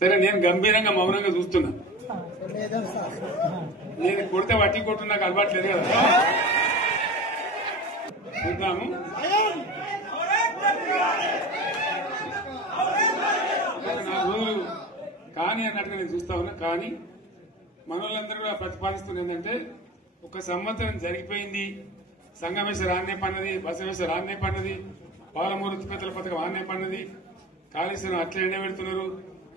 సరే నేను గంభీరంగా మౌనంగా చూస్తున్నా. నేను కొడితే వట్టి కొట్టు నాకు అలవాట్లేదు కదా. చూద్దాము. నాకు కానీ అన్నట్టుగా నేను చూస్తా ఉన్నా. కానీ మనోళ్ళందరూ కూడా ప్రతిపాదిస్తున్న ఏంటంటే, ఒక సంవత్సరం జరిగిపోయింది, సంగమేశ్వర ఆన్నే పన్నది, బసవేశ్వర ఆన్నే పన్నది, పాలమూరు ఉత్పత్తుల పథకం ఆన్నే పన్నది, కాళేశ్వరం అట్లా ఎండబెడుతున్నారు,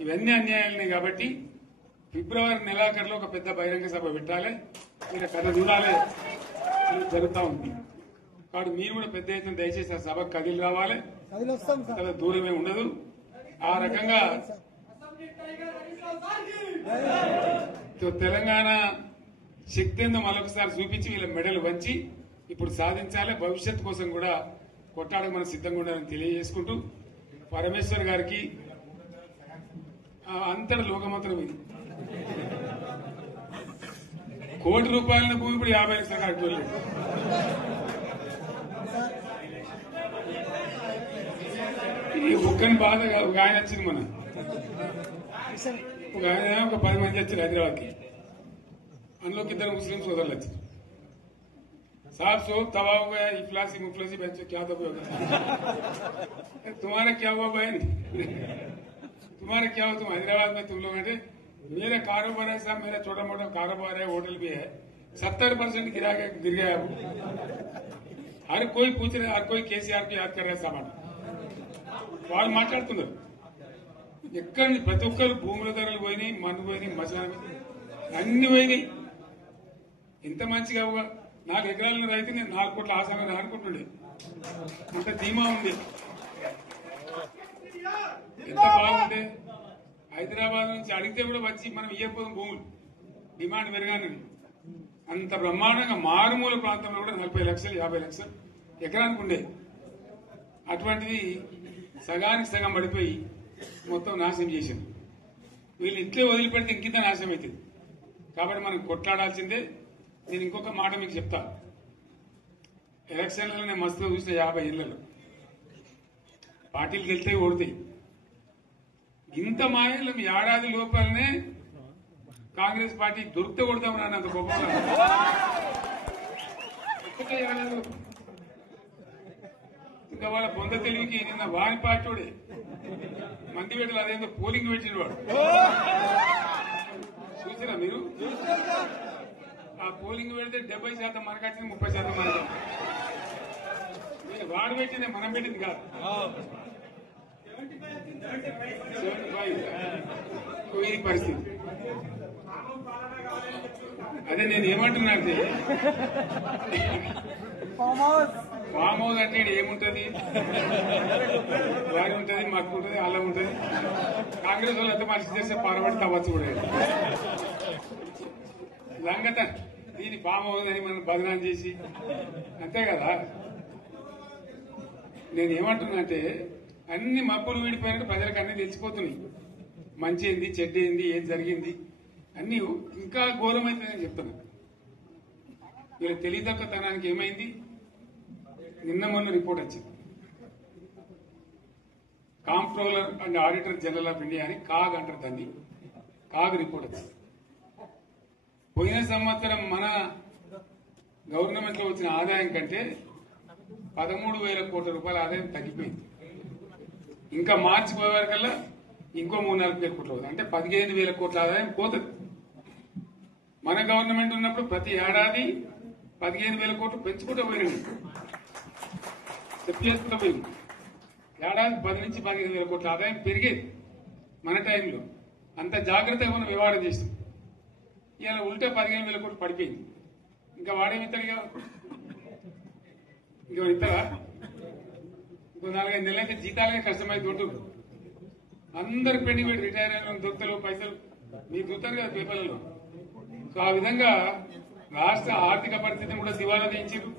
ఇవన్నీ అన్యాయాలని. కాబట్టి ఫిబ్రవరి నెలాఖరులో ఒక పెద్ద బహిరంగ సభ పెట్టాలి, మీరు కథ చూడాలి, జరుగుతూ ఉంది. కాబట్టి మీరు కూడా పెద్ద ఎత్తున దయచేసి ఆ సభకు కదిలి రావాలి, చాలా దూరమే ఉండదు. ఆ రకంగా తెలంగాణ శక్తి ఏందో మరొకసారి చూపించి వీళ్ళ మెడలు వంచి ఇప్పుడు సాధించాలి. భవిష్యత్తు కోసం కూడా కొట్టాడకు మనం సిద్ధంగా ఉండాలని తెలియజేసుకుంటూ, పరమేశ్వర్ గారికి అంతటి లోకమంత్రం ఇది. కోటి రూపాయల భూమి ఇప్పుడు 50 లక్షల కట్టుకోలేదు. ఈ ఒక్కని బాధ ఒక ఆయన వచ్చింది, మన ఒక ఆయన ఒక 10 మంది వచ్చారు హైదరాబాద్కి. అందులోకి 2 ముస్లిం సోదరులు వచ్చారు. साहब सोब तबाह हो गया, इफलासी मुफलसी बच्चे क्या दबे हो गए, तुम्हारा क्या हुआ बहन, तुम्हारा क्या हुआ, तुम हैदराबाद में तुम लोग हैं, मेरा कारोबार है साहब, मेरा छोटा मोटा कारोबार है, होटल भी है, 70% गिर गया। हर कोई पूछ रहे, हर कोई केसीआर को याद कर रहे सामान వాళ్ళు మాట్లాడుతున్నారు. ఎక్కడ ప్రతి ఒక్కరు భూముల ధరలు పోయినాయి, మన్ను పోయినాయి, మసాలా అన్ని పోయినాయి. ఇంత మంచిగా 4 ఎకరాల రైతు నేను 4 కోట్ల ఆసాన అనుకుంటుండే, అంత ధీమా ఉంది, ఎంత బాగుండే. హైదరాబాద్ నుంచి అడిగితే కూడా వచ్చి మనం ఇయ్యకపోతాం భూములు, డిమాండ్ పెరగానని. అంత బ్రహ్మాండంగా మారుమూల ప్రాంతంలో కూడా 40 లక్షలు 50 లక్షలు ఎకరానికి ఉండే. అటువంటిది సగానికి సగం పడిపోయి మొత్తం నాశనం చేశారు. వీళ్ళు ఇట్లే వదిలిపెడితే ఇంకింత నాశనం అవుతుంది. కాబట్టి మనం కొట్లాడాల్సిందే. నేను ఇంకొక మాట మీకు చెప్తా. ఎలక్షన్లలో నేను మస్తుగా చూసిన 50 ఏళ్లలో పార్టీలు గెలితే ఓడతాయి. ఇంత మాయలు ఏడాది లోపలనే కాంగ్రెస్ పార్టీ దొరికితే కొడతాం రాని అంత గొప్పగా. ఇంకా వాళ్ళ బొంద తెలివికి నిన్న వారి పార్టీ మంది పెట్టాలి, అదేందో పోలింగ్ పెట్టిన వాడు చూసారా మీరు? ఆ పోలింగ్ పెడితే 70% మనకు వచ్చింది, 30% మనకు. వాడు పెట్టిందే, మనం పెట్టింది కాదు. 75 ఇది పరిస్థితి. అదే నేను ఏమంటున్నా అంటే, ఫామ్ హౌస్ అంటే ఏముంటది, వారి ఉంటది, మక్కు ఉంటది, అల్లం ఉంటది. కాంగ్రెస్ వాళ్ళు ఎంత మనిషి చేస్తే పారబడి తవ్వచ్చు కూడా లంగత. దీన్ని ఫామ్ హౌస్ అని మనం బదనాం చేసి అంతే కదా. నేను ఏమంటున్నా అంటే, అన్ని మబ్బులు వీడిపోయినట్టు ప్రజలకు అన్ని తెలిసిపోతున్నాయి. మంచి ఏంది, చెడ్డ ఏంది, ఏం జరిగింది అన్ని ఇంకా ఘోరమైందని చెప్తున్నా. వీళ్ళ తెలివితక్కువతనానికి ఏమైంది? నిన్న మొన్న రిపోర్ట్ వచ్చింది, comptroller and auditor general of India అని కాగ్ అంటారు దాన్ని. కాగ్ రిపోర్ట్ వచ్చింది. పోయిన సంవత్సరం మన గవర్నమెంట్ లో వచ్చిన ఆదాయం కంటే 13,000 కోట్ల రూపాయల ఆదాయం తగ్గిపోయింది. ఇంకా మార్చి పోయే వరకల్లా ఇంకో 3-4 కోట్లు అవుతుంది. అంటే 15,000 కోట్ల ఆదాయం పోతుంది. మన గవర్నమెంట్ ఉన్నప్పుడు ప్రతి ఏడాది 15,000 కోట్లు పెంచుకుంటూ పోయినాయి, చేసుకుంటూ పోయింది. ఏడాది 10 నుంచి 15,000 కోట్ల ఆదాయం పెరిగేది మన టైంలో. అంత జాగ్రత్తగా మనం వ్యవహారం చేస్తాం. ఇలా ఉల్టా 15,000 కోట్లు పడిపోయింది. ఇంకా వాడేమిస్తాడుగా, ఇంకో ఇస్తారా? ఇంకో 4-5 నెలలైతే జీతాలే కష్టమైంది ఉంటుంది. అందరు పెండింగ్ పెట్టి రిటైర్ అయిన దొరుకుతారు పైసలు, మీరు దొరుకుతారు కదా పేపర్లలో. సో ఆ విధంగా రాష్ట్ర ఆర్థిక పరిస్థితిని కూడా దివాలా తీయించారు.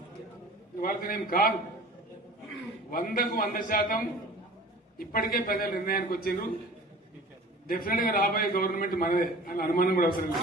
ఇవాళనేం కాదు, 100కు 100% ఇప్పటికే ప్రజల నిర్ణయానికి వచ్చిండ్రు. డెఫినెట్ గా రాబోయే గవర్నమెంట్ మనదే అని అనుమానం కూడా అవసరం లేదు.